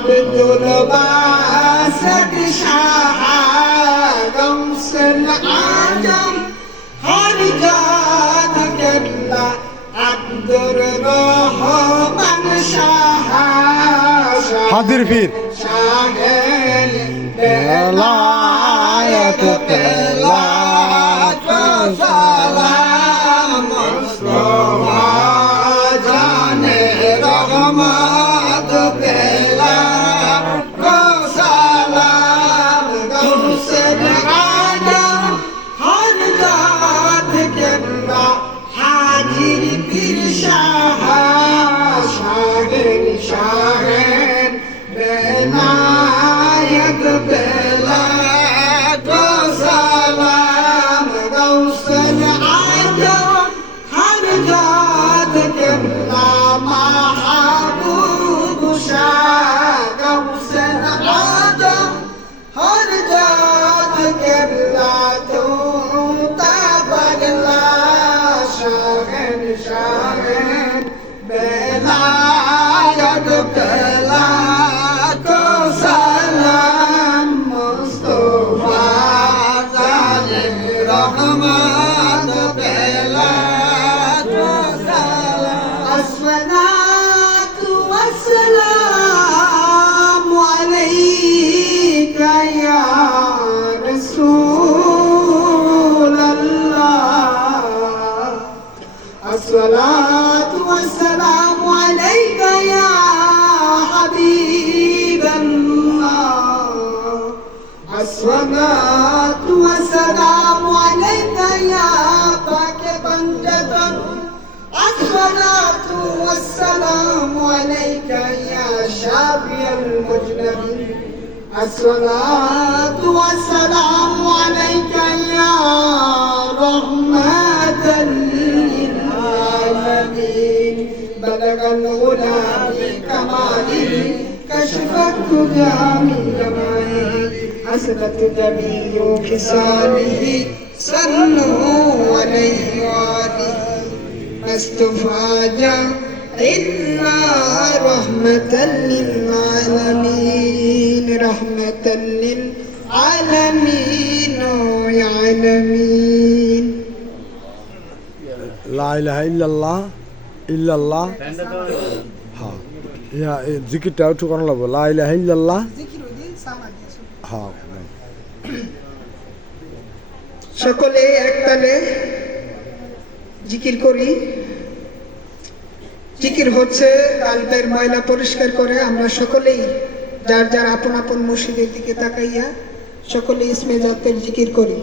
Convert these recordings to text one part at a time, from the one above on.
আব্দুল বাসিত শাহ গাউসুল আজম হর জাত কেবলা আব্দুর রহমান শাহ হাদির পীর শাহের বেলায়েত বেলাত সালাম মুস্তাফা জানে রহমত বেলাত সালাম গাউসুল আজম হর জাত কেবলা হাজির পীর শাহ শাহের শাহের বেলায়েত বেলাত সালাম গাউসুল আজম হর জাত কেবলা মাহবুব শাহ গাউসুল আজম হর জাত কেবলা তোতা পাগলা শাহের শাহের বেলায়েত বেলাত সালাম মুস্তাফা জানে রহমত বেলাত সালাম আসসালাতু ওয়াসসালামু আলাইকা ইয়া রাসূলাল্লাহ الصلاة والسلام عليك يا حبيب الله الصلاة والسلام عليك يا باك بندتن الصلاة والسلام عليك يا شافي المجنبين الصلاة والسلام عليك يا رحمة للعالمين بلغ الغلا بكماله كشف الدجى من جماله حسنت جميع خصاله صلوا عليه وآله مصطفى إلا رحمة للعالمين رحمة للعالمين يا عالمين লা ইলাহা ইল্লাল্লাহ ইল্লাল্লাহ হ্যাঁ ইয়া জিকিরটা একটু করা লাগবে লা ইলাহা ইল্লাল্লাহ হ্যাঁ সকলে একতালে জিকির করি। জিকির হচ্ছে কালবের ময়লা পরিষ্কার করে। আমরা সকলেই যার যার আপন আপন মুর্শিদের দিকে তাকাইয়া সকলে ইসমে জাতের জিকির করি।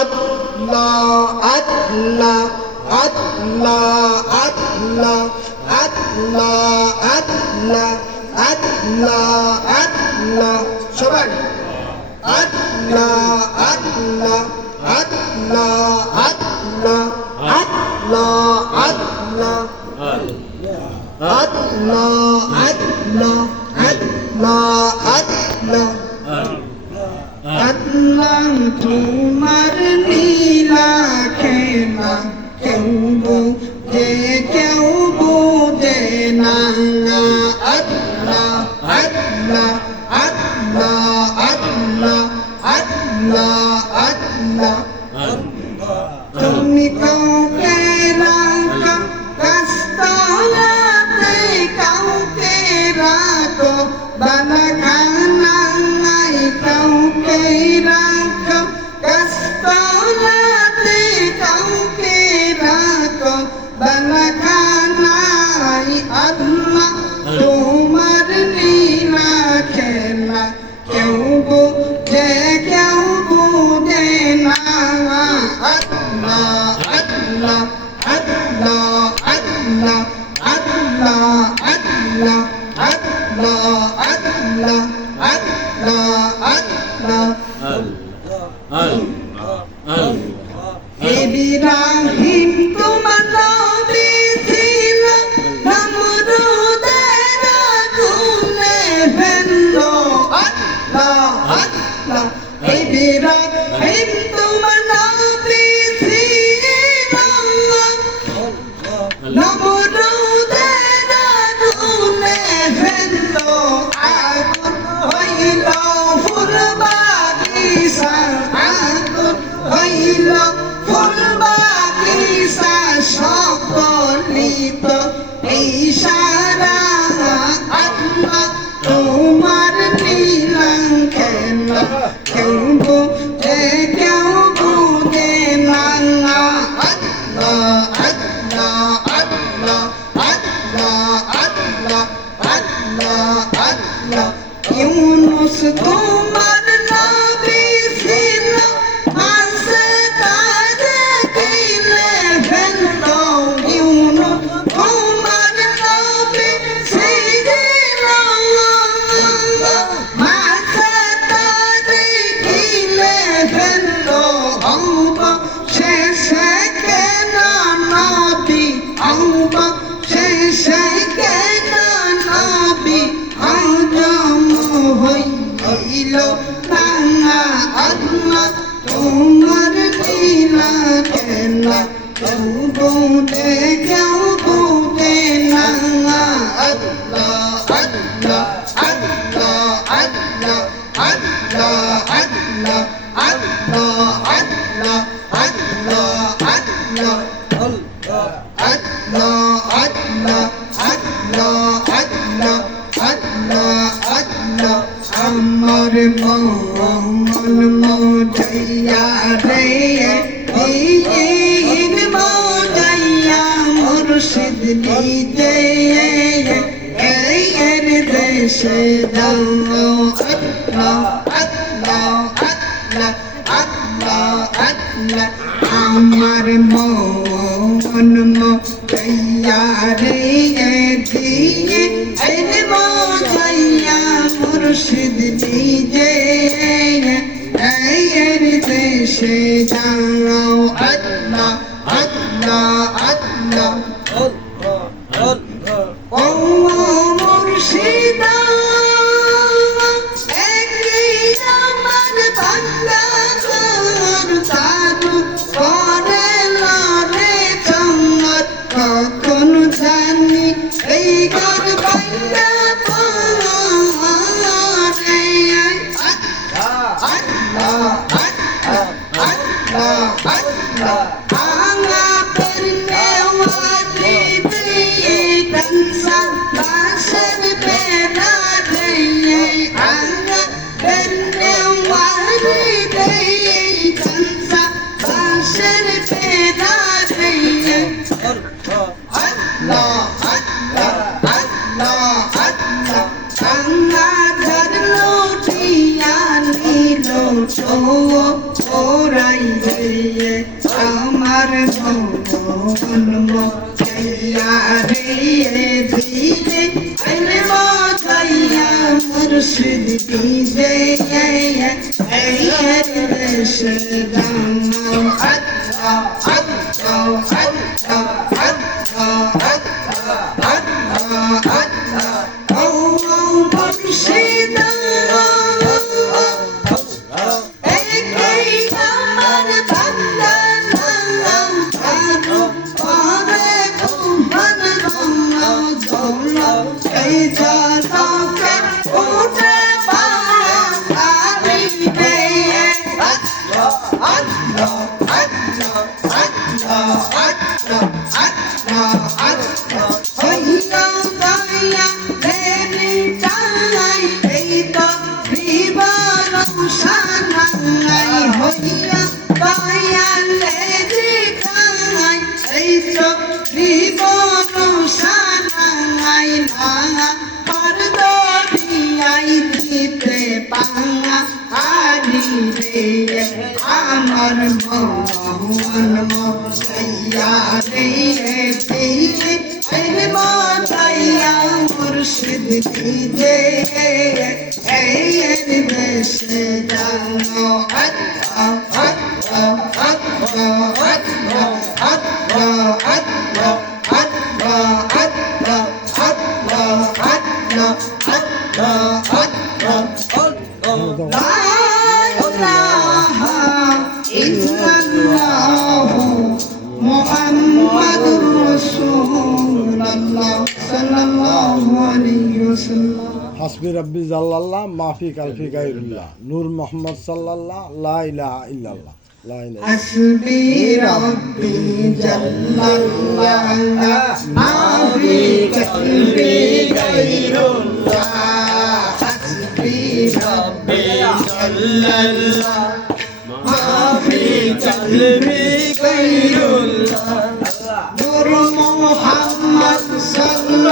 আল্লাহ আল্লাহ আল্লাহ আল্লাহ আল্লাহ আল্লাহ আল্লাহ আল্লাহ সবাই আল্লাহ আল্লাহ আল্লাহ আল্লাহ আল্লাহ আল্লাহ আল্লাহ আল্লাহ আল্লাহ আল্লাহ আল্লাহ তোমার লীলা খেলা কেউ বোঝে কেউ বোঝে না। আল্লাহ আল্লাহ আল্লাহ আল্লাহ আল্লাহ আল্লাহ তুমি কাউকে রাখো কাস্তালাতে কাউকে রাখো বালাখানায় কাউকে রাখো কাস্তালাতে কাউকে রাখো বালাখানায়। আল্লাহ তোমার লীলা খেলা কেউ বোঝে কেউ বোঝে না। আল্লাহ আল্লাহ আল্লাহ আল্লাহ আল্লাহ আল্লাহ আল্লাহ আল্লাহ আল্লাহ আল্লাহ ইব্রাহিম তোমার নবী ছিল নমরুদের আগুনে ফেললো। আল্লাহ আল্লাহ ইব্রাহিম তোমার নবী ছিল নমরুদের আগুনে আল্লাহ আল্লাহ আল্লাহ ইউনুস তোমার নবী ছিল মাঝে তারে দিলে ফেললো ইউনুস তোমার নবী ছিল মাঝে তারে দিলে ফেললো শেষে কেন নবী আউবা শেষে কেন নবী আজম হইল না আল্লাহ তোমার লীলা খেলা কেউ বুঝে কেউ বুঝে না আল্লাহ আল্লাহ আল্লাহ আল্লাহ আল্লাহ আল্লাহ আল্লাহ আল্লাহ আল্লাহ আল্লাহ আল্লাহ আল্লাহ আল্লাহ আল্লাহ আল্লাহ আল্লাহ আমার মন মোজাইয়া রে ঈদ মোজাইয়া মুর্শিদ নিজে এর দেশে যাও আল্লাহ আল্লাহ আল্লাহ আল্লাহ আল্লাহ আমার মন মোজাইয়া রে দিয়ে এর মোজাইয়া মুর্শিদ নিজে এর দেশে যাও আল্লাহ আল্লাহ আল্লাহ ও মুর্শিদা একই আমার বান্দা তারু করে লড়ে চমৎ কখন জানি এই ঘর বান্দা ওরাই আমার মন মোজাইয়া রে দিলে আইলে মোজাইয়া মুর্শিদ দিলে এর দেশে যাও আল্লাহ আল্লাহ আল্লাহ আল্লাহ আল্লাহ আল্লাহ ও মুর্শিদ আমার মন মোজাইয়া রে দিলে মোজাইয়া মুর্শিদ দিলে এর দেশে যাও আল্লাহ আল্লাহ আল্লাহ আল্লাহ আল্লাহ আল্লাহ আল্লাহ আল্লাহ আল্লাহ আল্লাহ মুহাম্মাদুর রাসূলুল্লাহ সাল্লাল্লাহু আলাইহি ওয়াসাল্লাম হাসবি রাব্বি জাল্লাল্লাহ মাফি কালফি গায়রুল্লাহ নূর মুহাম্মদ সাল্লাল্লাহ লা ইলাহা ইল্লাল্লাহ লা ইলাহা হাসবি রাব্বি জাল্লাল্লাহ মাফি কালফি গায়রুল্লাহ হাসবি রাব্বি জাল্লাল্লাহ মাফি কালফি গায়রুল্লাহ নূর মুহাম্মদ সাল্লাল্লাহু